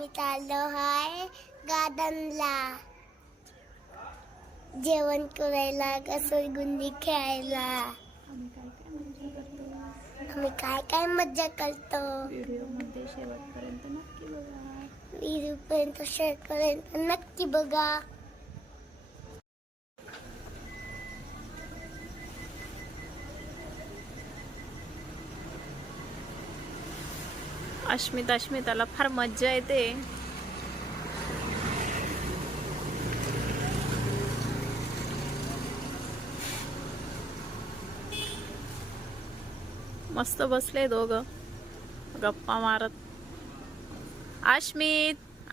आम्ही चाललो आहे गार्डनला जेवण करायला, घसरगुंडी खेळायला. आम्ही काय काय मज्जा करतो. व्हिडिओमध्ये शेवटपर्यंत नक्की बघा. व्हिडिओपर्यंत शेवटपर्यंत नक्की बघा. अस्मिताला फार मज्जा येते. मस्त बसले दोघं गप्पा मारत.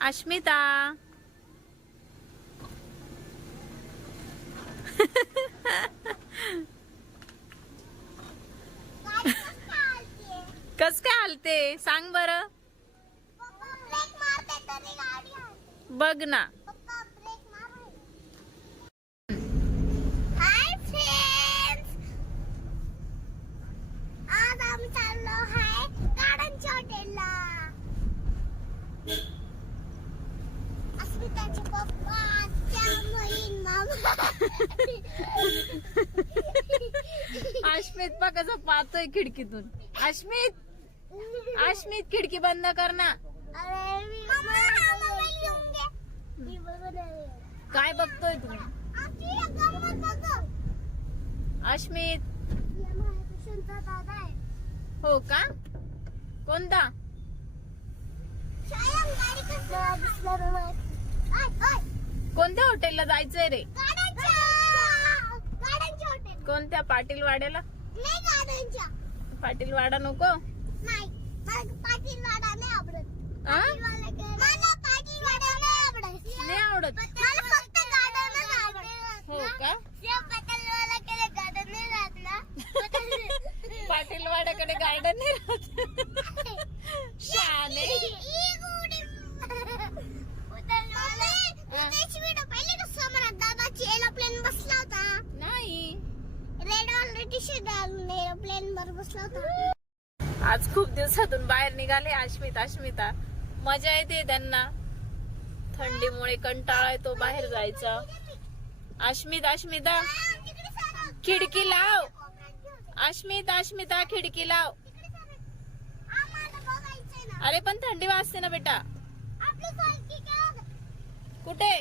अस्मिता कस काय हालते सांग बर. बघ ना. हाय फ्रेंड्स, आज आम्ही चाललो आहे गार्डनच्या हॉटेलला. अस्मिताचे पप्पा, बहीण, मामा. अस्मित पा कसं पाहतोय खिडकीतून. अस्मित खिडकी बंद कर ना. अरे मोबाईल घेऊन घे. मी बघून आले. काय बघतोय तुम्ही. अस्मित दादा आहे. हो का. कोणता. कोणत्या हॉटेलला जायचंय रे. कोणत्या पाटील वाड्याला. पाटील वाडा नको. नाही पाटील वाडा नाही आवडत. आ? मला पाटील वाडा नाही आवडत. नाही आवडत. मला फक्त गार्डनच आवडत. हो का. पाटील वाडा कडे गार्डन नाही राहत ना. पाटील वाड्याकडे गार्डन नाही राहत. शाने. दादाची एरोप्लेन बसला होता. नाही. रेड वाला टी शर्ट घालून एरोप्लेन वर बसला होता. आज खूप दिवसातून बाहेर निघाले अस्मिता. मजा येते त्यांना. थंडीमुळे कंटाळा येतो बाहेर जायचा. अस्मिता खिडकी लाव. अस्मिता खिडकी लाव. अरे पण थंडी वाजते ना बेटा. कुठे.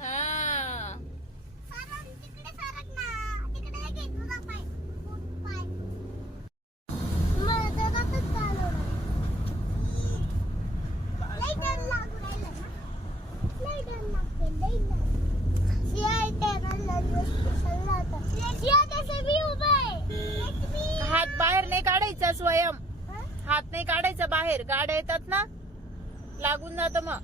हा हात बाहेर नाही काढायचा स्वयं. हात नाही काढायचा बाहेर. गाड्या येतात ना लागून जात मग.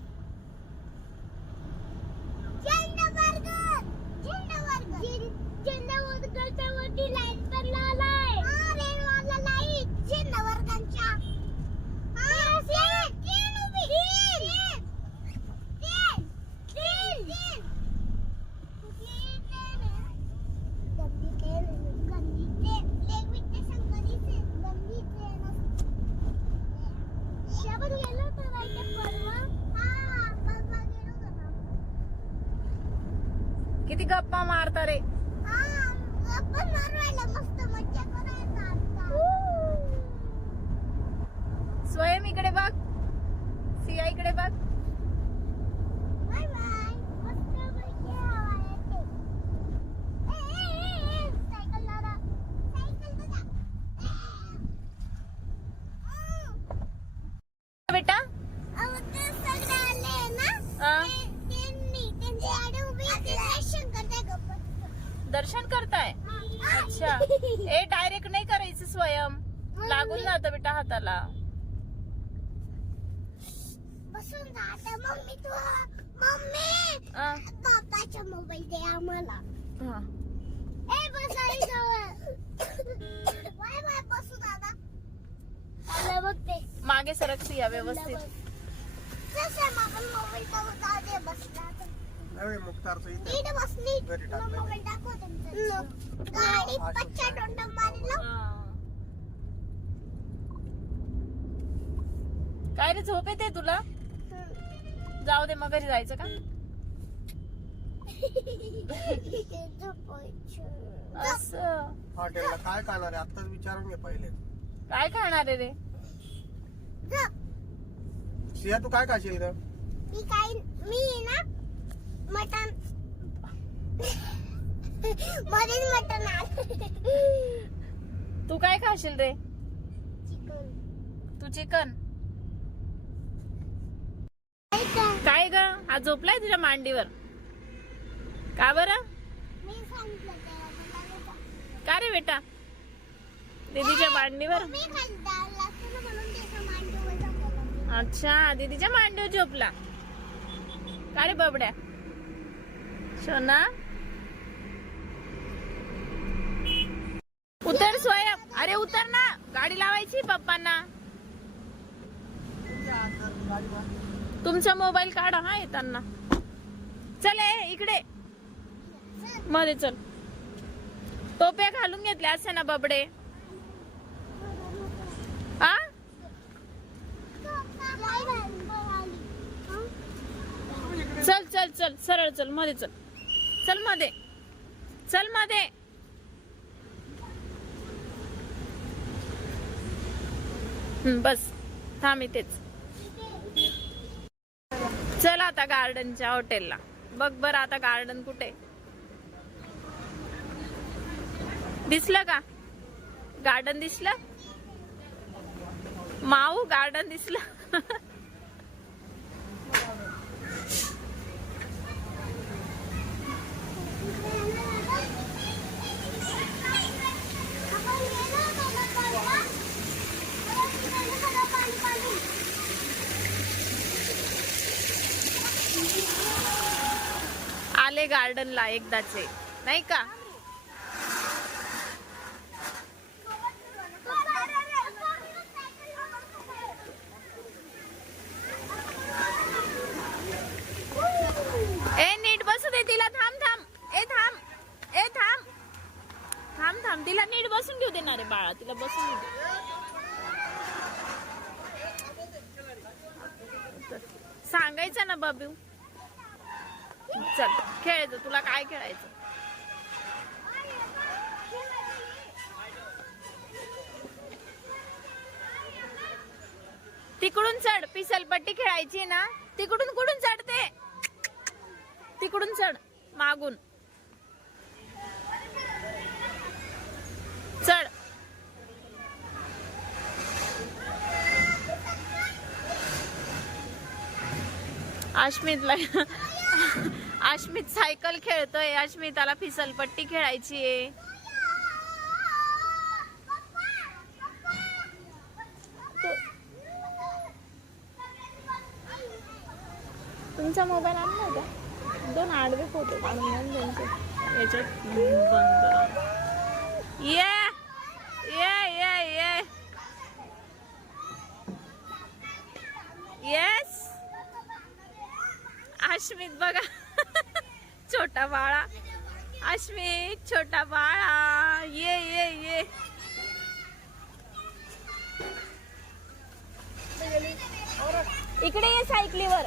किती गप्पा मारता रे. स्वयं इकडे बघ. सिया इकडे बघ. बेटा दर्शन करताय. अच्छा. ए डायरेक्ट नाही करायचं स्वयं. लागून जातं बेटा हाताला. बसून जाते. मम्मी पापाचा मोबाईल दे आम्हाला. ए बसाई जवळ. बाय बसू दादा. आला बघते. मागे सरक सिया व्यवस्थित. मोबाईल दे बसला. मुख्तारचं नीट बस. नीट मोबाईल दाखव त्यांचा. गाडी पच्चा डोंडा मारला. काय रे झोप येते तुला? जाऊ दे मग घरी जायचं का? असं हॉटेलला काय खाणार आहे आताच विचारून घे पहिले. काय खाणार आहे रे? सिया तू काय खाशील ग? मी ना मटन मध्येच मटन तू काय खाशील रे? चिकन तू चिकन. काय ग हा झोपलाय तुझ्या मांडीवर का बरं? मी सांगितलं त्याला का रे बेटा? दीदीच्या मांडीवर. मी खाली डाळ लागते ना म्हणून त्याच्या मांडीवर टाकलं. अच्छा दीदीच्या मांडीवर झोपला का रे बबड्या? सोना उतर स्वयं. अरे उतर ना गाडी लावायची पप्पांना. तुमचा मोबाईल काढा हा येताना. चल इकडे मध्ये चल. टोप्या घालून घेतल्या असे ना बबडे. हा चल चल चल सरळ चल मध्ये चल. चल मध्ये चल मध्ये. बस थांब इथेच. चल आता गार्डनच्या हॉटेलला. बघ बर आता गार्डन कुठे दिसलं का? गार्डन दिसलं माऊ? गार्डन दिसलं? आले गार्डनला एकदाचे नाही का? ए नीट बसू दे तिला. थांब थांब. ए थांब. ए थांब थांब थांब. तिला नीट बसून घेऊ देणार रे बाळा. तिला बसून घेऊ दे. सांगायचं ना बाबू. चल खेळायचं. तुला काय खेळायचं? तिकडून चढ. पिसलपट्टी खेळायची ना. तिकडून कुठून चढते? तिकडून चढ मागून. चढ. आश्मितला आश्मित सायकल खेळतोय. आश्मिताला फिसलपट्टी खेळायची आहे. तुमचा मोबाईल आणला होता? 2 आडवे फोटो काढून याच्यात बंद करा. ये ये ये ये येस. आश्मित बघा. छोटा बाळा. आश्मित छोटा बाळा. ये ये ये. इकडे ये सायकलीवर.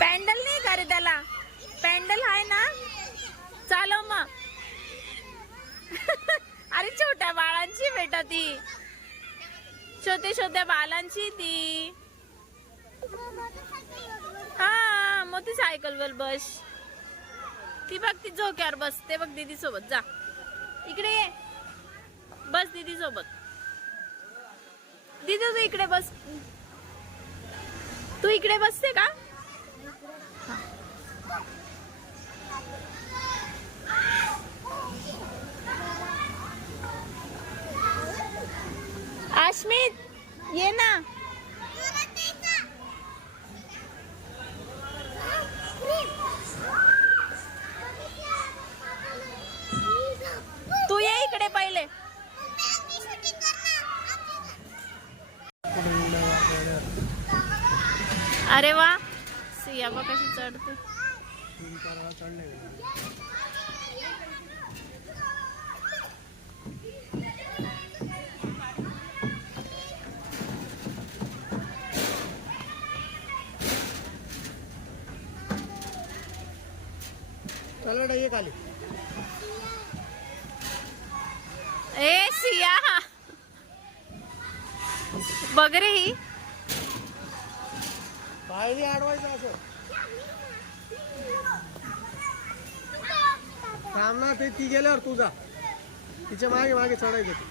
पॅन्डल नाही का रे त्याला? पॅन्डल आहे ना. चालव मग. अरे छोट्या बाळांची बेटा ती. छोट्या छोट्या बाळांची ती. हा मोठी सायकल वर बस. ती बघ ती झोक्यावर बसते बघ दीदी सोबत. जा इकडे ये. बस दीदी सोबत. दीदी तू इकडे बस. तू इकडे बसते का? आश्मित ये ना. तू ये इकडे पहिले. अरे वा सिया बघ कशी चढते. बेटा ये खाली. ए सिया बघ रे ही पायरी अडवायचं असं. थांब ना ते ती गेल्यावर तुझा तिच्या मागे मागे चढायचं.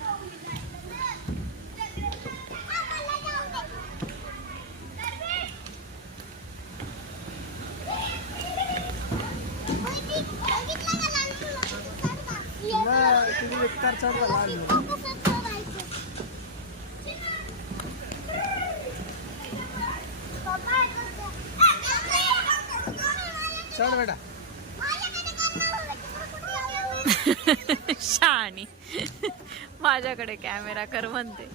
तुझी विस्तार चढ लहान चढ बेटा. शानी माझ्याकडे कॅमेरा कर म्हणते.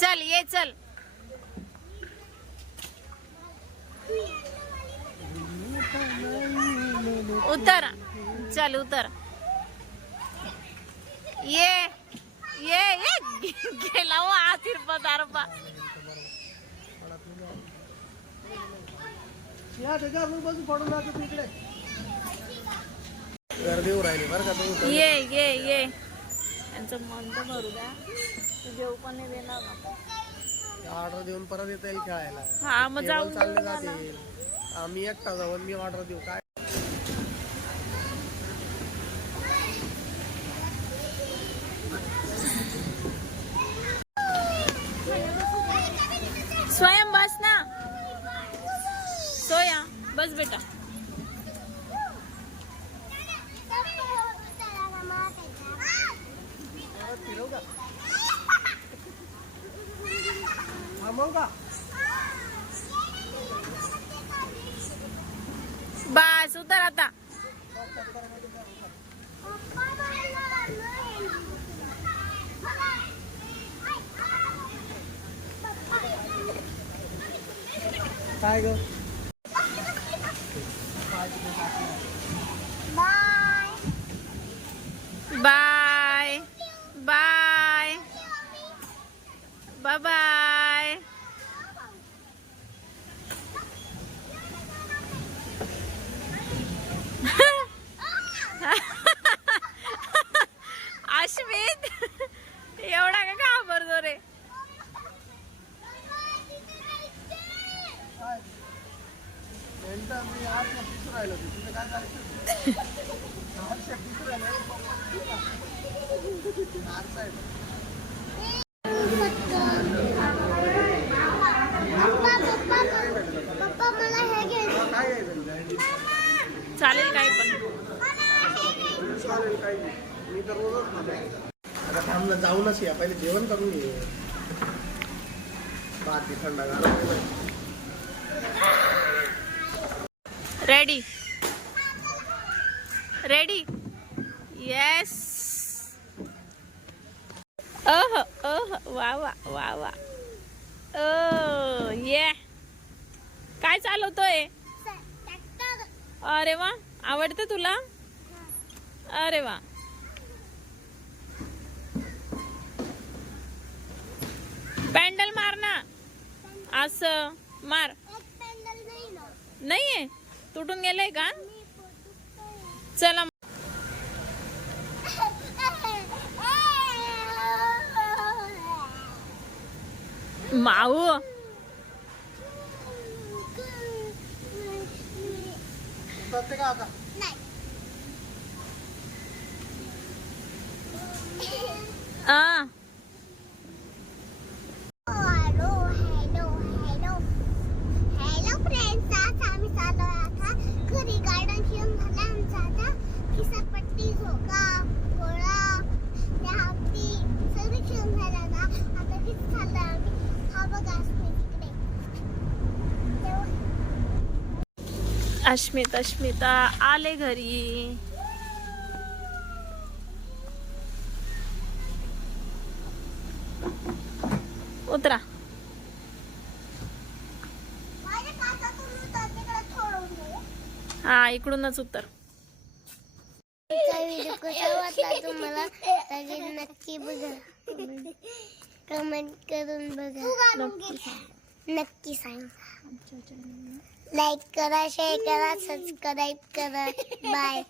चल ये चल. उतर चल उतर. ये ये ये गेला हो आतिरपा तारपा. या त्याच्या बाजू पडून जातो तिकडे. गर्दी होऊ राहिली बरं का. तू ये ये ये यांचं मन तर भरू द्या. तू जेव पण नाही देणार ना. ऑर्डर देऊन परत येता येईल खेळायला. हा मग जाऊ चालले जातील. आम्ही एकटा जाऊन मी ऑर्डर देऊ काय. स्वयं बस ना. सोया बस बेटा. फिरव का थांबव का. बस उतर आता. काय ग. Bye bye bye bye. Ashwit एवढा का घाबरतो रे. मी आज दिसून राहिलो तुझं काय करायचं. पप्पा मला हे घ्यायचं. काय घ्यायचं चालेल काय पण. चालेल काही नाही. मी तर रोजच खातो. आता थांबला जाऊनच या पहिले जेवण करून घे. बाकी थंड रेडी रेडी. येस. ओह ओह वा वा वा वा. ओ ये काय चालवतोय. अरे वा आवडतं तुला. अरे वा. पॅन्डल मार ना. असं मार. नाहीये तुटून गेलंय का. चला माऊ. का आता आ hello hello hello hello friends. आज आम्ही चाललो आता घरी. गार्डन फिरून झाला आमचा आता. फिसरपट्टी झोका घोडा त्या हत्ती सगळी खेळून झाला ना. आता किती चाललं आम्ही. हा बघा तिकडे. अस्मिता आले घरी. उतरा. माझ्या काचातून उतर तिकडे थोडं दे. हा इकडूनच उतर. व्हिडिओ कसा वाटला तुम्हाला तर नक्की बघा. कमेंट करून बघा. नक्की सांगा. लाईक करा, शेअर करा, सबस्क्राईब करा. बाय.